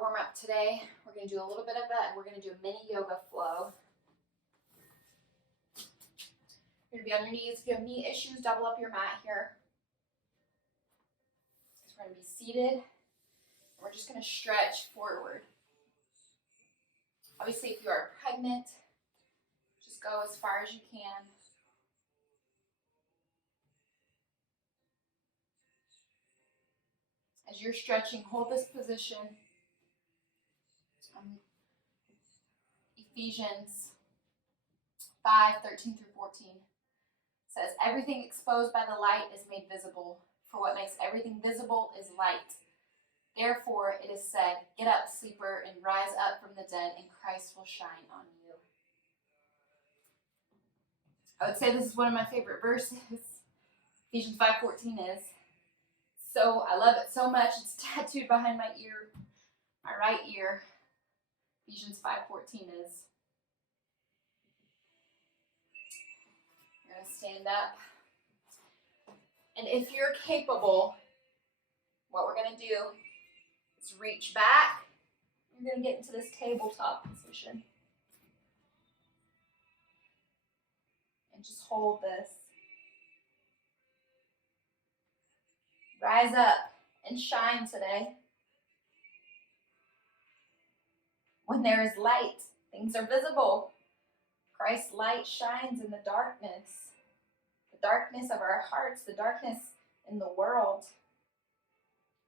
warm up today. We're going to do a little bit of that, and we're going to do a mini yoga flow. You're going to be on your knees. If you have knee issues, double up your mat here. So we're going to be seated, and we're just going to stretch forward. Obviously, if you are pregnant, just go as far as you can. As you're stretching, hold this position. Ephesians 5:13 through 14 says, everything exposed by the light is made visible, for what makes everything visible is light. Therefore, it is said, get up, sleeper, and rise up from the dead, and Christ will shine on you. I would say this is one of my favorite verses. Ephesians 5:14 is. So I love it so much, it's tattooed behind my ear, my right ear. Ephesians 5:14 is. You're going to stand up. And if you're capable, what we're going to do is reach back. You're going to get into this tabletop position. And just hold this. Rise up and shine today. When there is light, things are visible. Christ's light shines in the darkness of our hearts, the darkness in the world.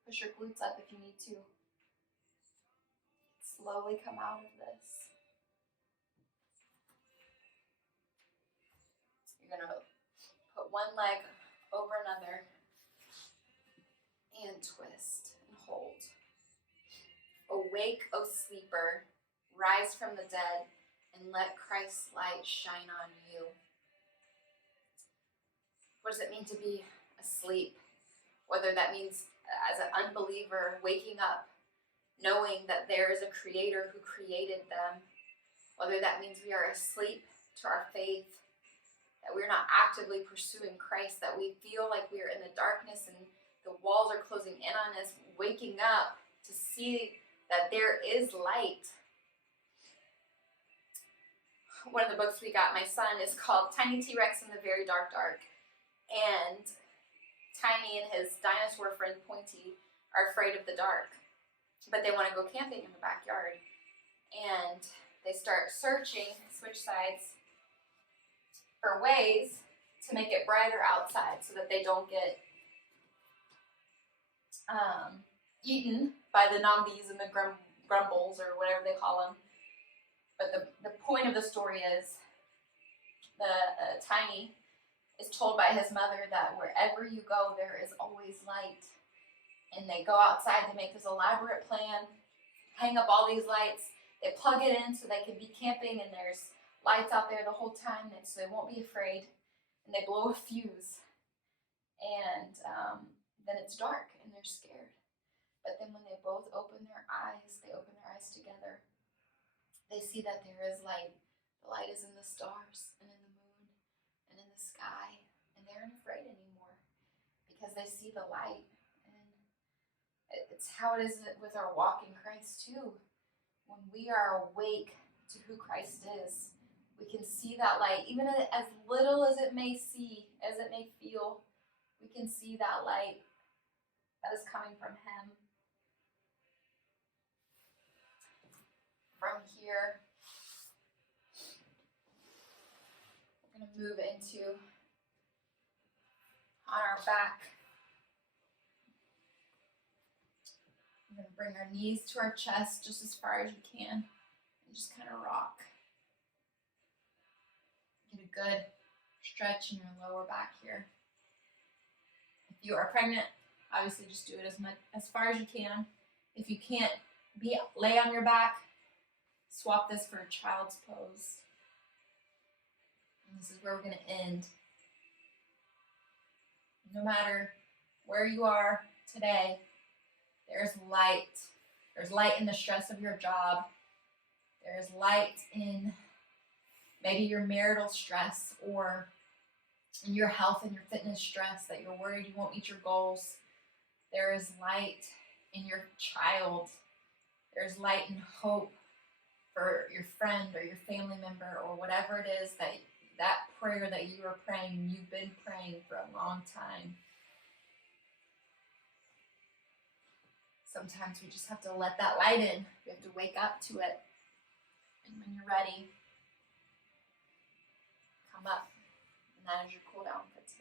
Push your glutes up if you need to. Slowly come out of this. You're going to put one leg over another and twist and hold. Awake, O sleeper, rise from the dead, and let Christ's light shine on you. What does it mean to be asleep? Whether that means as an unbeliever waking up, knowing that there is a creator who created them. Whether that means we are asleep to our faith, that we're not actively pursuing Christ, that we feel like we are in the darkness and the walls are closing in on us, waking up to see that there is light. One of the books we got my son is called Tiny T-Rex in the Very Dark Dark. And Tiny and his dinosaur friend Pointy are afraid of the dark, but they want to go camping in the backyard. And they start searching, switch sides, for ways to make it brighter outside so that they don't get eaten by the zombies and the grumbles or whatever they call them. But the point of the story is Tiny is told by his mother that wherever you go, there is always light. And they go outside, they make this elaborate plan, hang up all these lights, they plug it in so they can be camping and there's lights out there the whole time so they won't be afraid. And they blow a fuse. And then it's dark and they're scared. But then when they both open their eyes, together, they see that there is light. The light is in the stars and in the moon and in the sky. And they aren't afraid anymore because they see the light. And it's how it is with our walk in Christ too. When we are awake to who Christ is, we can see that light. Even as little as it may feel, we can see that light that is coming from Him. From here, we're going to move into on our back. We're going to bring our knees to our chest just as far as you can and just kind of rock. Get a good stretch in your lower back here. If you are pregnant, obviously just do it as far as you can. If you can't lay on your back, swap this for a child's pose. And this is where we're going to end. No matter where you are today, there's light. There's light in the stress of your job. There's light in maybe your marital stress or in your health and your fitness stress that you're worried you won't meet your goals. There is light in your child There's light and hope for your friend or your family member or whatever it is that prayer that you are praying, you've been praying for a long time. Sometimes we just have to let that light in. We have to wake up to it. And when you're ready, come up. And that is your cool down for today.